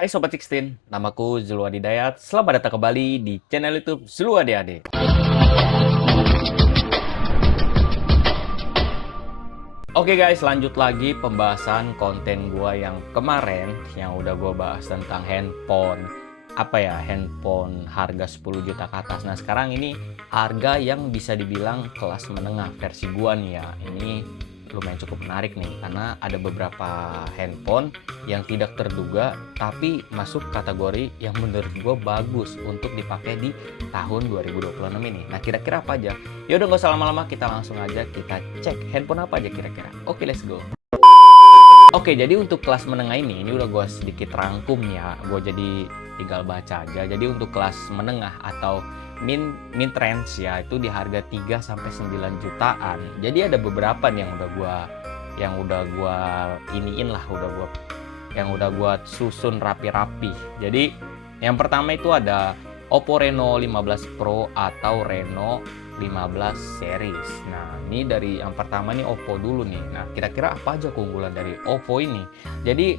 Hai Sobat Sixteen, namaku Zulu Adidayat. Selamat datang kembali di channel YouTube Zulu Ade. Oke guys, lanjut lagi pembahasan konten gua yang kemarin yang udah gua bahas tentang handphone. Handphone harga 10 juta ke atas. Nah, sekarang ini harga yang bisa dibilang kelas menengah versi gua nih ya. Ini lumayan cukup menarik nih karena ada beberapa handphone yang tidak terduga tapi masuk kategori yang menurut gue bagus untuk dipakai di tahun 2026 ini. Nah, kira-kira apa aja? Ya udah nggak usah lama-lama, kita langsung aja kita cek handphone apa aja kira-kira. Oke, let's go. Oke, jadi untuk kelas menengah ini udah gue sedikit rangkum ya. Gue jadi tinggal baca aja. Jadi untuk kelas menengah atau mid range ya, itu di harga 3 sampai 9 jutaan. Jadi ada beberapa nih yang udah gua iniin lah, yang udah gua susun rapi-rapi. Jadi yang pertama itu ada Oppo Reno 15 Pro atau Reno 15 series. Nah, ini dari yang pertama nih Oppo dulu nih. Nah, kira-kira apa aja keunggulan dari Oppo ini? Jadi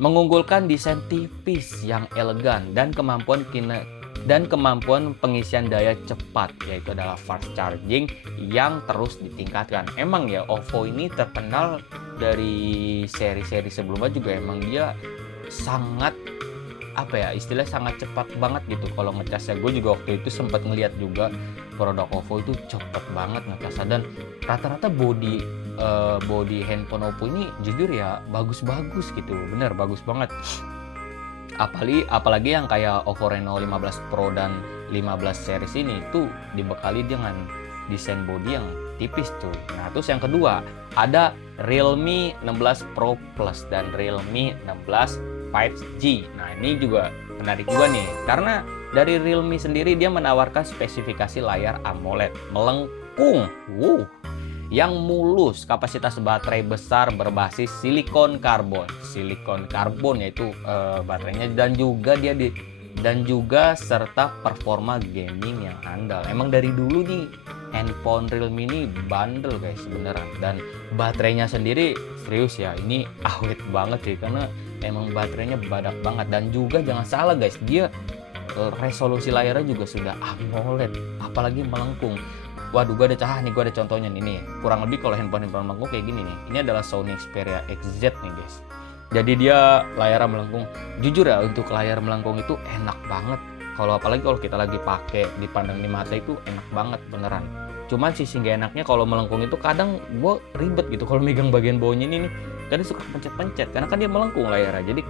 mengunggulkan desain tipis yang elegan dan kemampuan pengisian daya cepat, yaitu adalah fast charging yang terus ditingkatkan. Emang ya Oppo ini terkenal dari seri-seri sebelumnya juga, emang dia sangat istilahnya sangat cepat banget gitu kalau ngecasnya. Gue juga waktu itu sempat ngeliat juga produk Oppo itu cepet banget ngecasnya, dan rata-rata body handphone Oppo ini jujur ya bagus-bagus gitu, bener bagus banget. Apalagi yang kayak Oppo Reno 15 Pro dan 15 series ini tuh dibekali dengan desain body yang tipis tuh. Nah, terus yang kedua ada Realme 16 Pro Plus dan Realme 16 5G. Nah, ini juga menarik juga nih karena dari Realme sendiri dia menawarkan spesifikasi layar AMOLED melengkung, yang mulus, kapasitas baterai besar berbasis silikon karbon yaitu baterainya, dan juga serta performa gaming yang handal. Emang dari dulu nih handphone Realme ini bandel guys beneran, dan baterainya sendiri serius ya, ini awet banget sih karena emang baterainya badak banget. Dan juga jangan salah guys, dia resolusi layarnya juga sudah AMOLED, apalagi melengkung. Waduh, gue ada contohnya nih. Kurang lebih kalau handphone melengkung kayak gini nih. Ini adalah Sony Xperia XZ nih guys. Jadi dia layarnya melengkung. Jujur ya, untuk layar melengkung itu enak banget. Apalagi kalau kita lagi pakai dipandang di mata itu enak banget beneran. Cuman sisi gak enaknya kalau melengkung itu kadang gue ribet gitu kalau megang bagian bawahnya ini nih. Kadang suka pencet-pencet karena kan dia melengkung layarnya. Jadi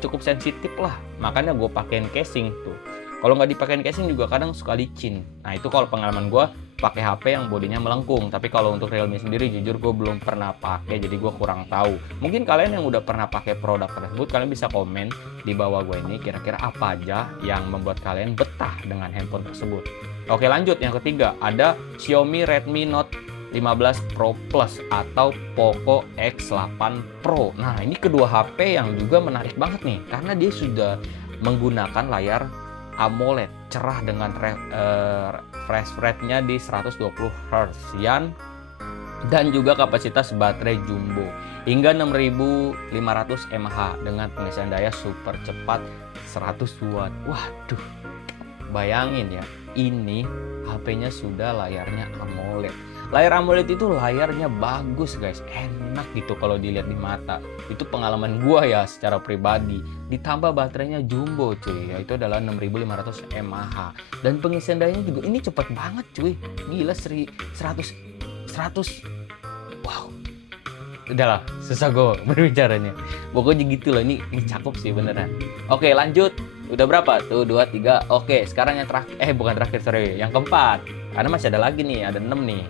cukup sensitif lah. Makanya gue pakein casing tuh. Kalau nggak dipakein casing juga kadang suka licin. Nah, itu kalau pengalaman gue pakai HP yang bodinya melengkung. Tapi kalau untuk Realme sendiri jujur gue belum pernah pakai, jadi gue kurang tahu. Mungkin kalian yang udah pernah pakai produk tersebut, kalian bisa komen di bawah gue ini kira-kira apa aja yang membuat kalian betah dengan handphone tersebut. Oke, lanjut yang ketiga ada Xiaomi Redmi Note 15 Pro Plus atau Poco X8 Pro. Nah, ini kedua HP yang juga menarik banget nih karena dia sudah menggunakan layar AMOLED cerah dengan refresh rate-nya di 120 Hz dan juga kapasitas baterai jumbo hingga 6500 mAh dengan pengisian daya super cepat 100 watt. Waduh, bayangin ya, ini HP-nya sudah layarnya AMOLED. Layar AMOLED itu layarnya bagus guys, enak gitu kalau dilihat di mata. Itu pengalaman gua ya secara pribadi. Ditambah baterainya jumbo cuy, yaitu adalah 6500 mAh. Dan pengisian dayanya juga ini cepet banget cuy. Gila, 100. Wow. Udahlah, susah gue berbicaranya. Pokoknya gitu loh, ini cakep sih beneran. Oke, lanjut. Udah berapa? Tuh 2, 3. Oke, sekarang yang terakhir. Bukan terakhir, sorry. Yang keempat. Karena masih ada lagi nih, ada 6 nih.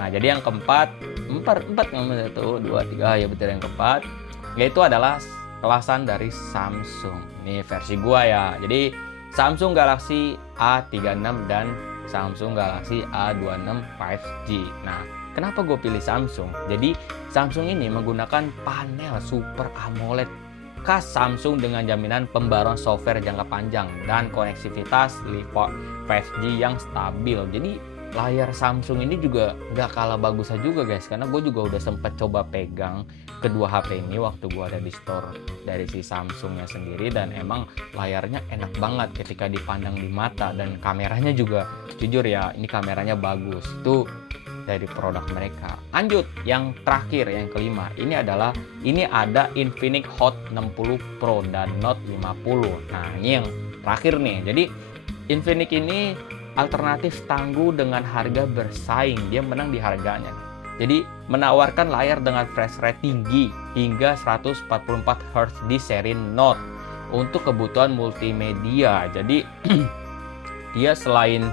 Nah, jadi yang keempat, 4 1, 2, 3, ya betul yang keempat, yaitu adalah kelasan dari Samsung. Ini versi gua ya. Jadi Samsung Galaxy A36 dan Samsung Galaxy A26 5G. Nah, kenapa gue pilih Samsung? Jadi Samsung ini menggunakan panel Super AMOLED khas Samsung dengan jaminan pembaruan software jangka panjang dan konektivitas 5G yang stabil. Jadi layar Samsung ini juga nggak kalah bagusnya juga guys, karena gue juga udah sempet coba pegang kedua HP ini waktu gue ada di store dari si Samsungnya sendiri, dan emang layarnya enak banget ketika dipandang di mata, dan kameranya juga jujur ya, ini kameranya bagus itu dari produk mereka. Lanjut yang terakhir, yang kelima, ini ada Infinix Hot 60 Pro dan Note 50. Nah ini yang terakhir nih. Jadi Infinix ini alternatif tangguh dengan harga bersaing, dia menang di harganya. Jadi menawarkan layar dengan refresh rate tinggi hingga 144 Hz di seri Note untuk kebutuhan multimedia. Jadi dia selain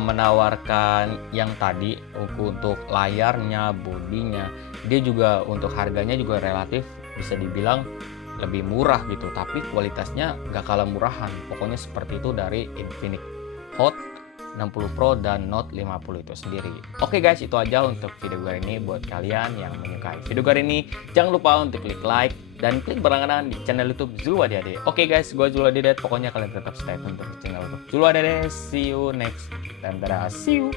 menawarkan yang tadi untuk layarnya, bodinya, dia juga untuk harganya juga relatif bisa dibilang lebih murah gitu, tapi kualitasnya nggak kalah murahan. Pokoknya seperti itu dari Infinix Hot 60 Pro dan Note 50 itu sendiri. Oke guys, itu aja untuk video gue ini. Buat kalian yang menyukai video gue ini, jangan lupa untuk klik like dan klik berlangganan di channel YouTube Zulwadede. Oke guys, gue Zulwadede. Pokoknya kalian tetap stay tune untuk channel YouTube Zulwadede. See you next time. Dadah, see you.